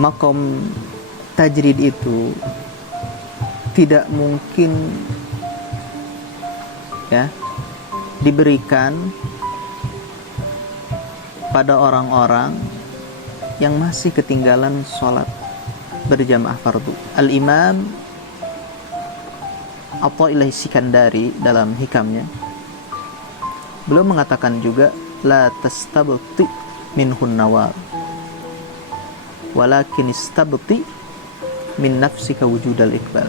makom tajrid itu tidak mungkin ya diberikan pada orang-orang yang masih ketinggalan sholat berjamaah fardu. Al-Imam Athaillah Sikandari dalam hikamnya beliau mengatakan juga la tastabti minhun nawal walakin istabti min nafsika wujudal iqbal.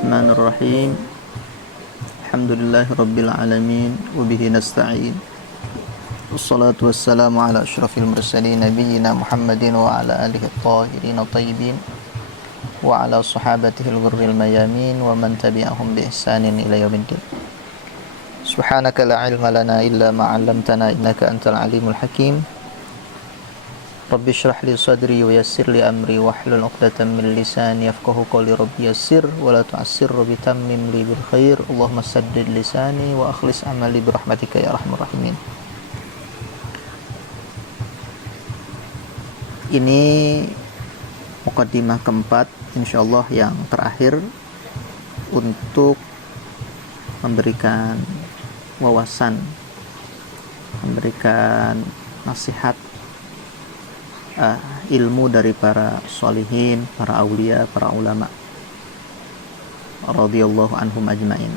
Bismillahirrahmanirrahim. Alhamdulillahi rabbil alamin wa bihi nasta'in. Wassalatu wassalamu ala asyrafil mursalin nabiyyina Muhammadin wa ala alihi at-tahirin at-tayyibin wa ala sahabatihi al-ghurril mayamin wa man tabi'ahum bi ihsanin ila yaumiddin. Subhanaka la ilma lana illa ma 'allamtana innaka antal alimul hakim. Rabbi shrah li sadri wa yassir li amri wahlul 'uqdatam min lisani yafqahu qawli. Rabbi yassir wa la tu'assir wa bitammim li bil khair. Allahumma saddid lisani wa akhlis amali bi rahmatika ya arhamar rahimin. Ini muqaddimah keempat insyaallah yang terakhir untuk memberikan wawasan, memberikan nasihat ilmu dari para sholihin, para aulia, para ulama radhiyallahu anhum ajmain,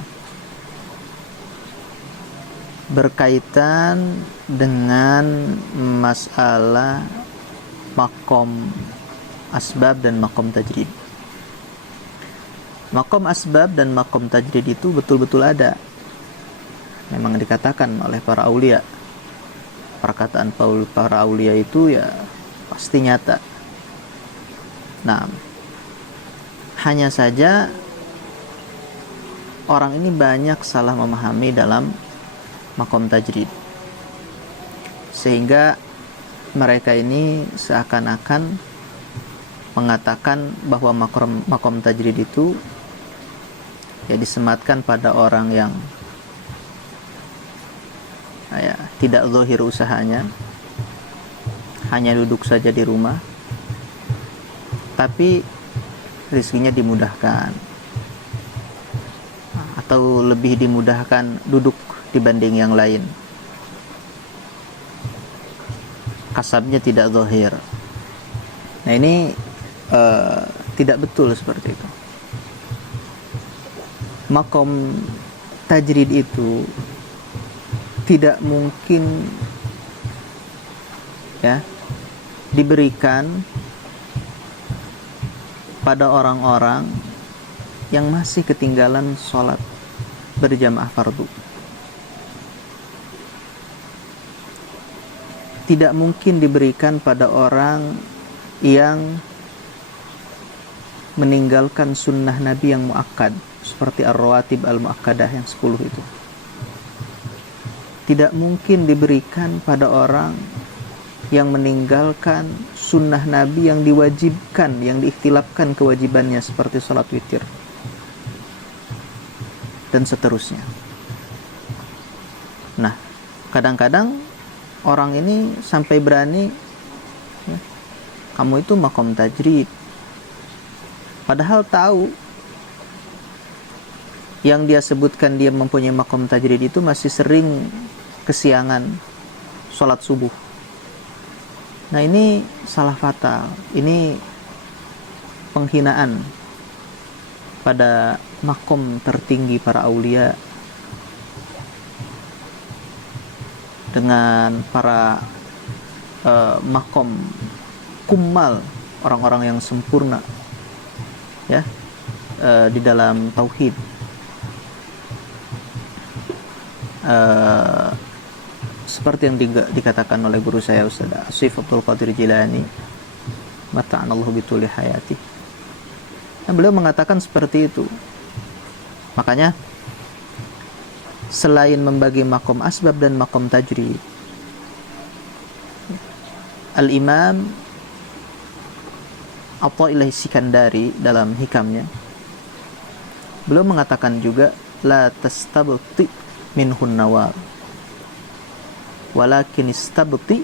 berkaitan dengan masalah makom asbab dan makom tajrid. Makom asbab dan makom tajrid itu betul-betul ada, memang dikatakan oleh para aulia. Perkataan para aulia itu ya pasti nyata. Nah, hanya saja orang ini banyak salah memahami dalam makom tajrid, sehingga mereka ini seakan-akan mengatakan bahwa makom tajrid itu ya disematkan pada orang yang ya, tidak zahir usahanya, hanya duduk saja di rumah, tapi rezekinya dimudahkan, atau lebih dimudahkan duduk dibanding yang lain, kasabnya tidak zahir. Nah ini tidak betul seperti itu. Makom tajrid itu tidak mungkin ya diberikan pada orang-orang yang masih ketinggalan sholat berjamaah fardu. Tidak mungkin diberikan pada orang yang meninggalkan sunnah Nabi yang muakkad, seperti ar-rawatib al-muakkadah yang 10 itu. Tidak mungkin diberikan pada orang yang meninggalkan sunnah Nabi yang diwajibkan, yang diikhtilafkan kewajibannya, seperti salat witir dan seterusnya. Nah, kadang-kadang orang ini sampai berani ya, kamu itu makom tajrid, padahal tahu yang dia sebutkan dia mempunyai makom tajrid itu masih sering kesiangan sholat subuh. Nah ini salah fatal, ini penghinaan pada makom tertinggi para aulia dengan para makom kumal, orang-orang yang sempurna ya di dalam tauhid. Seperti yang dikatakan oleh guru saya Ustaz Asif Abdul Qadir Jilani, mata'anallahu bituli hayati. Nah, beliau mengatakan seperti itu. Makanya selain membagi makom asbab dan makom tajrid, Al-Imam Athaillah Sikandari dalam hikamnya beliau mengatakan juga la tastabti minhun nawal walakin istabti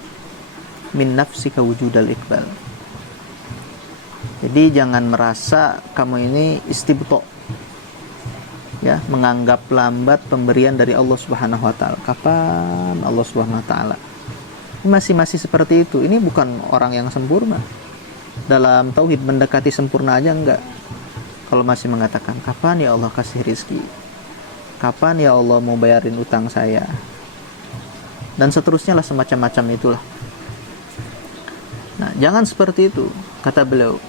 min nafsika wujudal iqbal. Jadi jangan merasa kamu ini istibto, ya, menganggap lambat pemberian dari Allah Subhanahu wa taala. Kapan Allah Subhanahu wa taala? Masih seperti itu. Ini bukan orang yang sempurna. Dalam tauhid mendekati sempurna aja enggak. Kalau masih mengatakan, kapan ya Allah kasih rizki? Kapan ya Allah mau bayarin utang saya? Dan seterusnya lah, semacam-macam itulah. Nah, jangan seperti itu, kata beliau.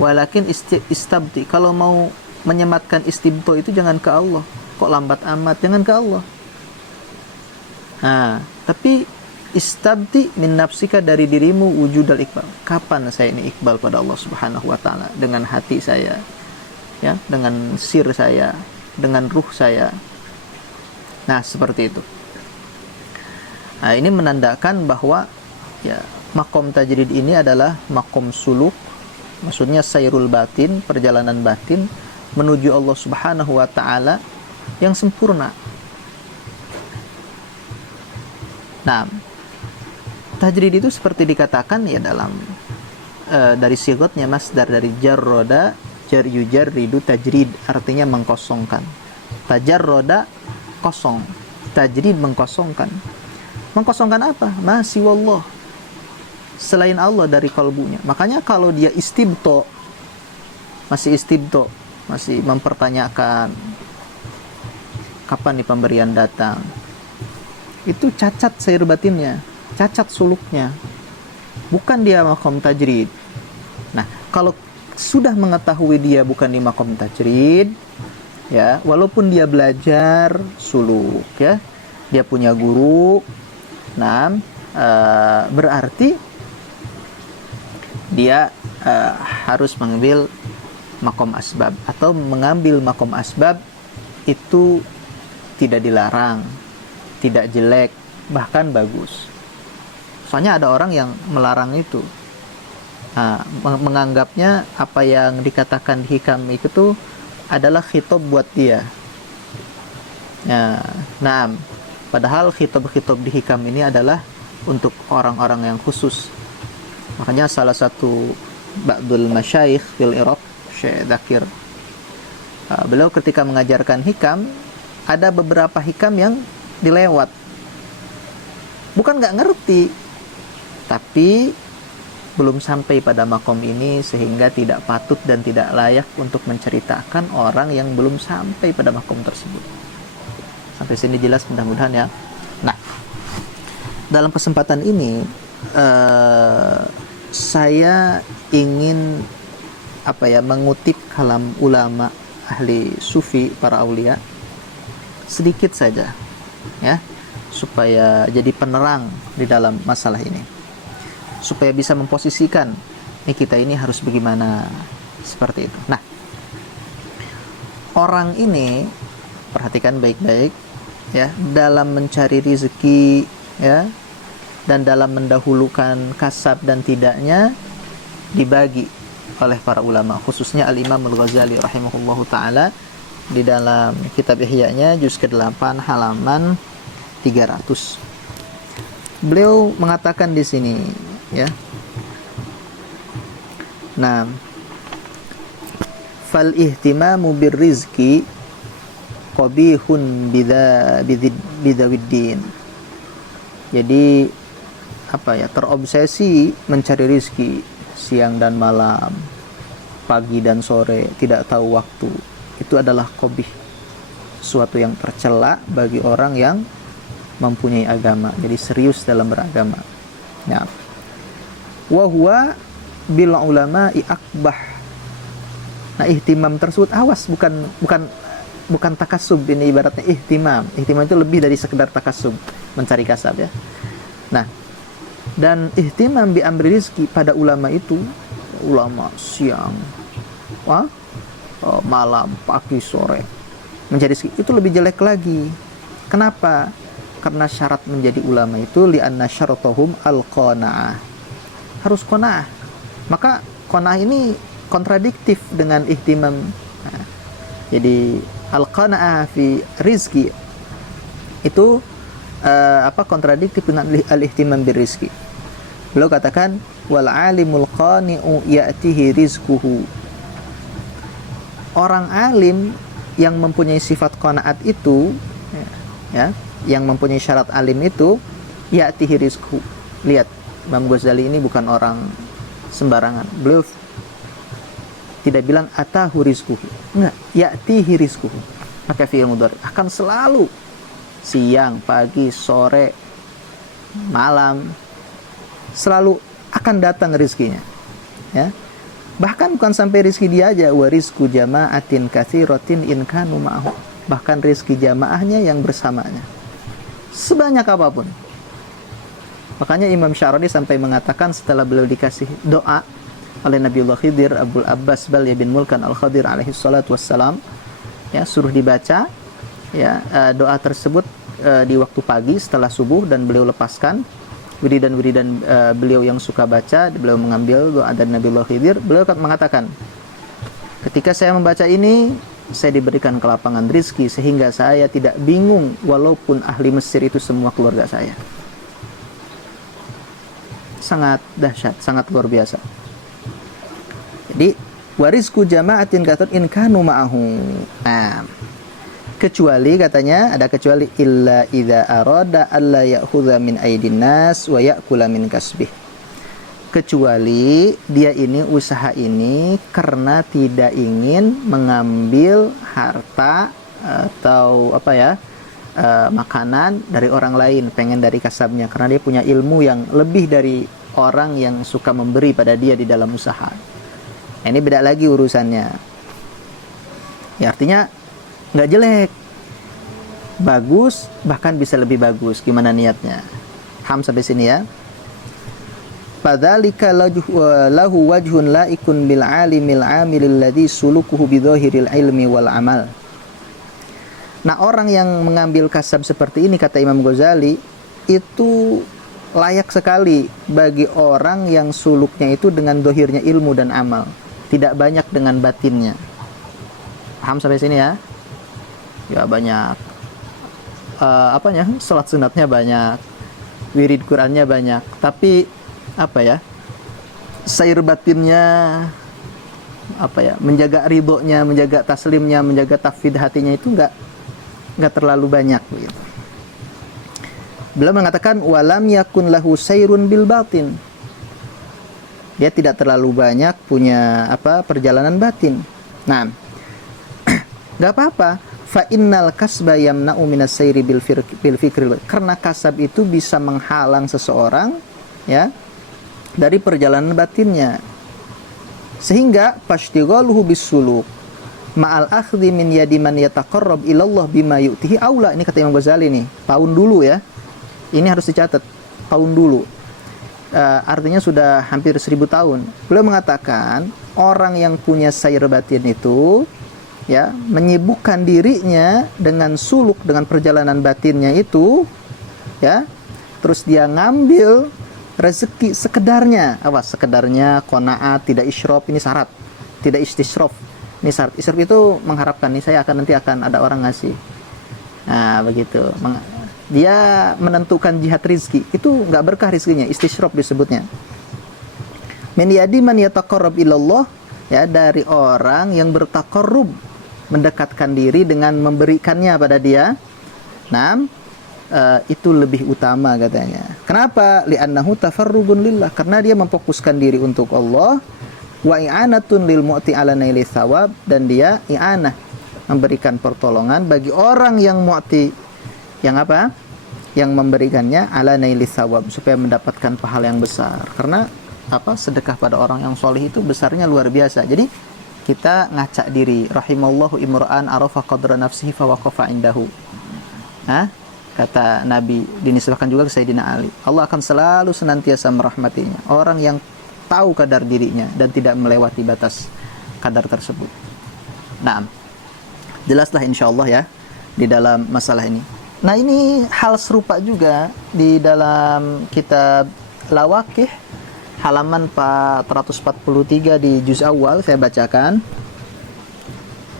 Walakin istabti, kalau mau menyematkan istibto itu jangan ke Allah. Kok lambat amat? Jangan ke Allah. Nah, tapi istabti min nafsika, dari dirimu wujudal iqbal. Kapan saya ini iqbal pada Allah Subhanahu wa taala? Dengan hati saya, ya, dengan sir saya, dengan ruh saya. Nah, seperti itu. Nah, ini menandakan bahwa, ya, makom tajrid ini adalah makom suluk, maksudnya sayrul batin, perjalanan batin menuju Allah Subhanahu wa taala yang sempurna. Nah, tajrid itu seperti dikatakan, ya, dalam dari sigotnya masdar, dari jarroda, yujarridu tajrid, artinya mengkosongkan. Tajarroda, kosong. Tajrid, mengkosongkan. Mengkosongkan apa? Masih wallah, selain Allah dari kalbunya. Makanya kalau dia istibto, masih mempertanyakan kapan nih pemberian datang, itu cacat sayur batinnya, cacat suluknya, bukan dia makom tajrid. Nah, kalau sudah mengetahui dia bukan di makom tajrid, ya, walaupun dia belajar suluk, ya, dia punya guru, nah, berarti dia harus mengambil makom asbab, atau mengambil makom asbab itu tidak dilarang, tidak jelek, bahkan bagus. Soalnya ada orang yang melarang itu, menganggapnya apa yang dikatakan di hikam itu tuh adalah khitab buat dia. Nah, padahal khitab-khitab di hikam ini adalah untuk orang-orang yang khusus. Makanya salah satu ba'dul masyayikh fil Iraq, Syekh Dzakir, beliau ketika mengajarkan hikam, ada beberapa hikam yang dilewat. Bukan nggak ngerti, tapi belum sampai pada makom ini, sehingga tidak patut dan tidak layak untuk menceritakan orang yang belum sampai pada makom tersebut. Sampai sini jelas mudah-mudahan, ya. Nah, dalam kesempatan ini saya ingin mengutip kalam ulama ahli sufi, para aulia, sedikit saja, ya, supaya jadi penerang di dalam masalah ini, supaya bisa memposisikan kita ini harus bagaimana, seperti itu. Nah, orang ini, perhatikan baik-baik, ya, dalam mencari rezeki, ya, dan dalam mendahulukan kasab dan tidaknya dibagi oleh para ulama, khususnya Al-Imam Al-Ghazali rahimahullahu ta'ala di dalam kitab Ihya-nya juz ke-8 halaman 300. Beliau mengatakan di sini, ya, nah, fal ihtimamu birrizqi qabihun bidawiddin. Jadi terobsesi mencari rizki siang dan malam, pagi dan sore, tidak tahu waktu, itu adalah qabih, suatu yang tercela bagi orang yang mempunyai agama, jadi serius dalam beragama. Nah, wa huwa bil ulama'i akbah. Nah, ihtimam tersebut, awas, bukan takasub, ini ibaratnya ihtimam. Ihtimam itu lebih dari sekedar takasub, mencari kasab, ya. Nah, dan ihtimam bi amri rizki pada ulama itu, ulama siang, malam, pagi, sore, mencari rizki, itu lebih jelek lagi. Kenapa? Karena syarat menjadi ulama itu li'anna syaratuhum al-qana'ah, harus qana'ah. Maka qana'ah ini kontradiktif dengan ihtimam. Nah, jadi al-qana'ah fi rizki itu kontradiktif dengan al-ihtimam birrizki. Beliau katakan wal alimul qani'u ya'tihi rizquhu. Orang alim yang mempunyai sifat qanaat itu, ya, yang mempunyai syarat alim itu, ya'tihi rizquhu. Lihat, Imam Ghazali ini bukan orang sembarangan. Beliau tidak bilang atahu rizquhu. Enggak, ya'tihi rizquhu. Maka fi'il mudhari akan selalu siang, pagi, sore, malam, selalu akan datang rizkinya, ya. Bahkan bukan sampai rizki dia aja, wa rizku jama'atin katsiratin in kanu ma'ahu. Bahkan rizki jamaahnya yang bersamanya, sebanyak apapun. Makanya Imam Syarani sampai mengatakan setelah beliau dikasih doa oleh Nabiullah Khidir, Abul Abbas Balya bin Mulkan Al-Khadir alaihi salatu wassalam, ya, suruh dibaca, ya, doa tersebut di waktu pagi setelah subuh, dan beliau lepaskan wiridan-wiridan beliau yang suka baca. Beliau mengambil doa dari Nabiullah Khidir. Beliau mengatakan, ketika saya membaca ini, saya diberikan kelapangan rizki sehingga saya tidak bingung walaupun ahli Mesir itu semua keluarga saya. Sangat dahsyat, sangat luar biasa. Jadi warizku jama'atin katsir in kanu ma'ahu. Nah, kecuali, katanya ada kecuali, illa idza arada alla ya'khudha min aidin nas wa ya'kula min kasbih. Kecuali dia ini, usaha ini, karena tidak ingin mengambil harta atau makanan dari orang lain, pengen dari kasabnya, karena dia punya ilmu yang lebih dari orang yang suka memberi pada dia di dalam usaha. Ini beda lagi urusannya. Ya, artinya nggak jelek, bagus, bahkan bisa lebih bagus. Gimana niatnya? Paham sampai sini ya? Fadzalika lahu wajhun laikun bil alimil amilil ladzi sulukuhu bidzahiril ilmi wal amal. Nah, orang yang mengambil kasab seperti ini, kata Imam Ghazali, itu layak sekali bagi orang yang suluknya itu dengan dohirnya ilmu dan amal, tidak banyak dengan batinnya. Paham sampai sini ya? Ya, banyak salat sunatnya banyak, wirid Qur'annya banyak, tapi sair batinnya, menjaga ridhonya, menjaga taslimnya, menjaga tafwid hatinya itu enggak terlalu banyak gitu. Beliau mengatakan walam yakun lahu sairun bil batin. Dia tidak terlalu banyak punya perjalanan batin. Nah, enggak apa-apa. Fa innal kasba yamna'u minas sayri bil fikri. Karena kasab itu bisa menghalang seseorang, ya, dari perjalanan batinnya. Sehingga fashtighaluhu bisuluk ma'al akhdhi min yadi man yataqarrab ilallah bima yu'tihi aula. Ini kata Imam Ghazali nih, tahun dulu ya. Ini harus dicatat, tahun dulu. Artinya sudah hampir 1000 tahun. Beliau mengatakan orang yang punya sair batin itu, ya, menyibukkan dirinya dengan suluk, dengan perjalanan batinnya itu, ya, terus dia ngambil rezeki sekedarnya. Sekedarnya, qanaat, tidak isyraf, ini syarat. Tidak istisraf, ini syarat. Isyraf itu mengharapkan, nih saya nanti akan ada orang ngasih. Nah, begitu. Dia menentukan jihad rizki, itu nggak berkah rizkinya, istisyraf disebutnya. Min yadi man yataqarrab ilallah, ya, dari orang yang bertaqarrub, mendekatkan diri dengan memberikannya pada dia. Nah, itu lebih utama katanya. Kenapa? Li'annahu tafarrugun lillah, karena dia memfokuskan diri untuk Allah. Wa i'anatun lil mu'ti ala naili thawab, dan dia i'anah, memberikan pertolongan bagi orang yang mu'ti, yang yang memberikannya, ala naili thawab, supaya mendapatkan pahala yang besar. Karena sedekah pada orang yang soleh itu besarnya luar biasa. Jadi kita ngacak diri. Rahimallahu imra'an arafa qadra nafsihi fa waqafa indahu. Kata Nabi, dinisbahkan juga ke Sayyidina Ali, Allah akan selalu senantiasa merahmatinya orang yang tahu kadar dirinya dan tidak melewati batas kadar tersebut. Nah, jelaslah insyaallah ya di dalam masalah ini. Nah, ini hal serupa juga di dalam kitab Lawaqih halaman 443 di juz awal, saya bacakan.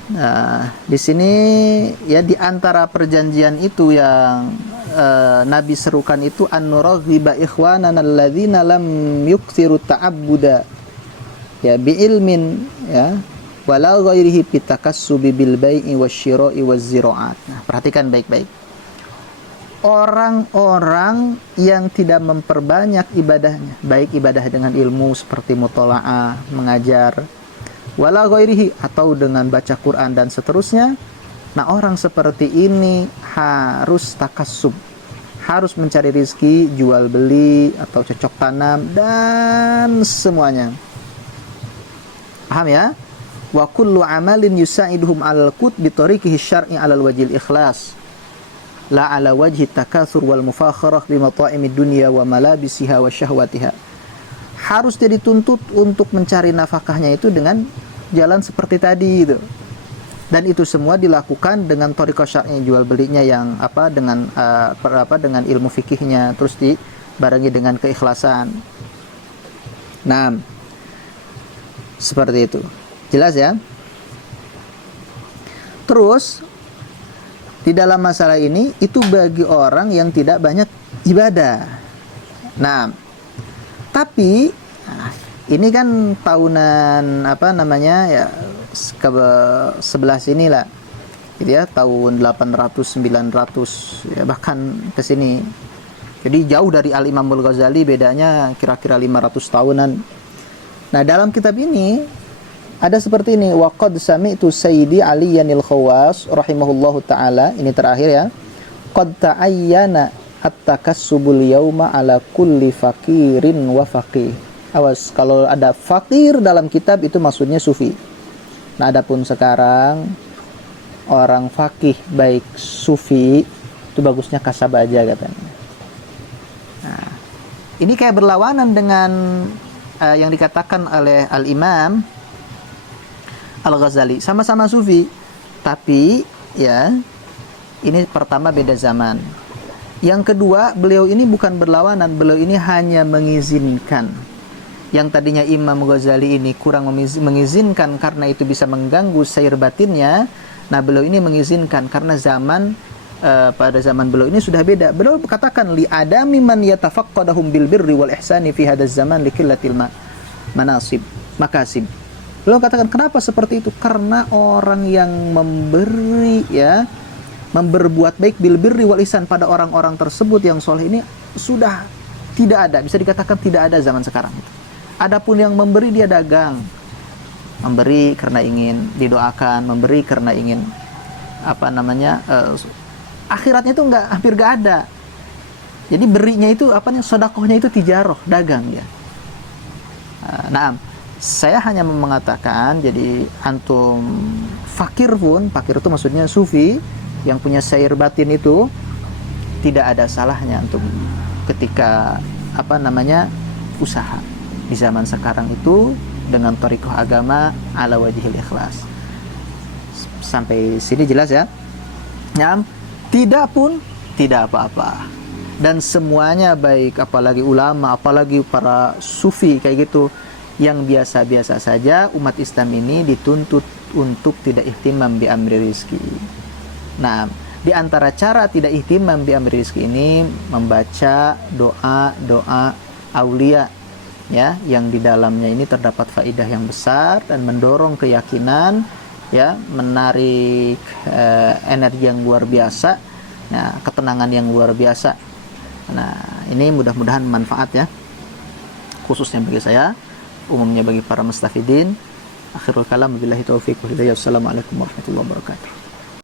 Nah, di sini ya, di antara perjanjian itu yang Nabi serukan itu an-nuraghiba ikhwanana alladzina lam yukthiru ta'abbuda ya bi'ilmin ya wala ghairihi bitakassubi bil bai'i wasyira'i waz-zira'at. Nah, perhatikan baik-baik. Orang-orang yang tidak memperbanyak ibadahnya, baik ibadah dengan ilmu seperti muthala'ah, mengajar, wala ghairihi atau dengan baca Quran dan seterusnya. Nah, orang seperti ini harus takassub, harus mencari rizki, jual beli atau cocok tanam dan semuanya. Paham ya? Wa kullu amalin yusa'iduhum 'alal qut bi tariqihi syar'i 'alal wajhil ikhlas la 'ala wajhi takatsur wal mufakharah bi mata'imid dunya wa malabisiha wa syahwatiha. Harus jadi tuntut untuk mencari nafkahnya itu dengan jalan seperti tadi itu. Dan itu semua dilakukan dengan thariqah syar'i, jual belinya yang dengan ilmu fikihnya, terus dibarengi dengan keikhlasan. Nah, seperti itu. Jelas ya? Terus di dalam masalah ini itu bagi orang yang tidak banyak ibadah. Nah, tapi ini kan tahunan ya ke 11 inilah gitu ya, tahun 800 900 ya, bahkan ke sini. Jadi jauh dari Al-Imam Al-Ghazali, bedanya kira-kira 500 tahunan. Nah, dalam kitab ini ada seperti ini, wa qad sami'tu Sayyidi Aliyanil Khawas rahimahullahu taala, ini terakhir ya, qad ta'ayyana at-takassubul yauma ala kulli fakirin wa faqih. Awas, kalau ada fakir dalam kitab itu maksudnya sufi. Nah, adapun sekarang orang fakih baik sufi itu bagusnya kasab aja katanya. Nah, ini kayak berlawanan dengan yang dikatakan oleh Al-Imam Al-Ghazali. Sama-sama sufi, tapi ya ini pertama beda zaman. Yang kedua, beliau ini bukan berlawanan, beliau ini hanya mengizinkan. Yang tadinya Imam Ghazali ini kurang mengizinkan karena itu bisa mengganggu sair batinnya. Nah, beliau ini mengizinkan karena pada zaman beliau ini sudah beda. Beliau katakan li adami man yatafaqqadahum bil birri wal ihsani fi hadzal zaman li qillatil makasib. Beliau katakan kenapa seperti itu? Karena orang yang memberbuat baik bil birri wal ihsan pada orang-orang tersebut yang soleh ini sudah tidak ada, bisa dikatakan tidak ada zaman sekarang itu. Adapun yang memberi, dia dagang, memberi karena ingin didoakan, memberi karena ingin akhiratnya itu hampir nggak ada. Jadi berinya itu sedekahnya itu tijaroh, dagang ya. Nah, saya hanya mengatakan, jadi antum fakir itu maksudnya sufi yang punya sair batin itu tidak ada salahnya untuk ketika usaha di zaman sekarang itu dengan thariqah agama ala wajhil ikhlas. Sampai sini jelas ya? Tidak apa-apa. Dan semuanya baik, apalagi ulama, apalagi para sufi kayak gitu, yang biasa-biasa saja, umat Islam ini dituntut untuk tidak ihtimam bi amri rizki. Nah, di antara cara tidak ihtimam bi amri rizki ini membaca doa-doa aulia ya, yang di dalamnya ini terdapat faidah yang besar dan mendorong keyakinan ya, menarik energi yang luar biasa, ya, ketenangan yang luar biasa. Nah, ini mudah-mudahan manfaat ya, khususnya bagi saya, umumnya bagi para mustafidin. Akhirul kalam, billahi taufiq wal hidayah. Assalamualaikum warahmatullahi wabarakatuh.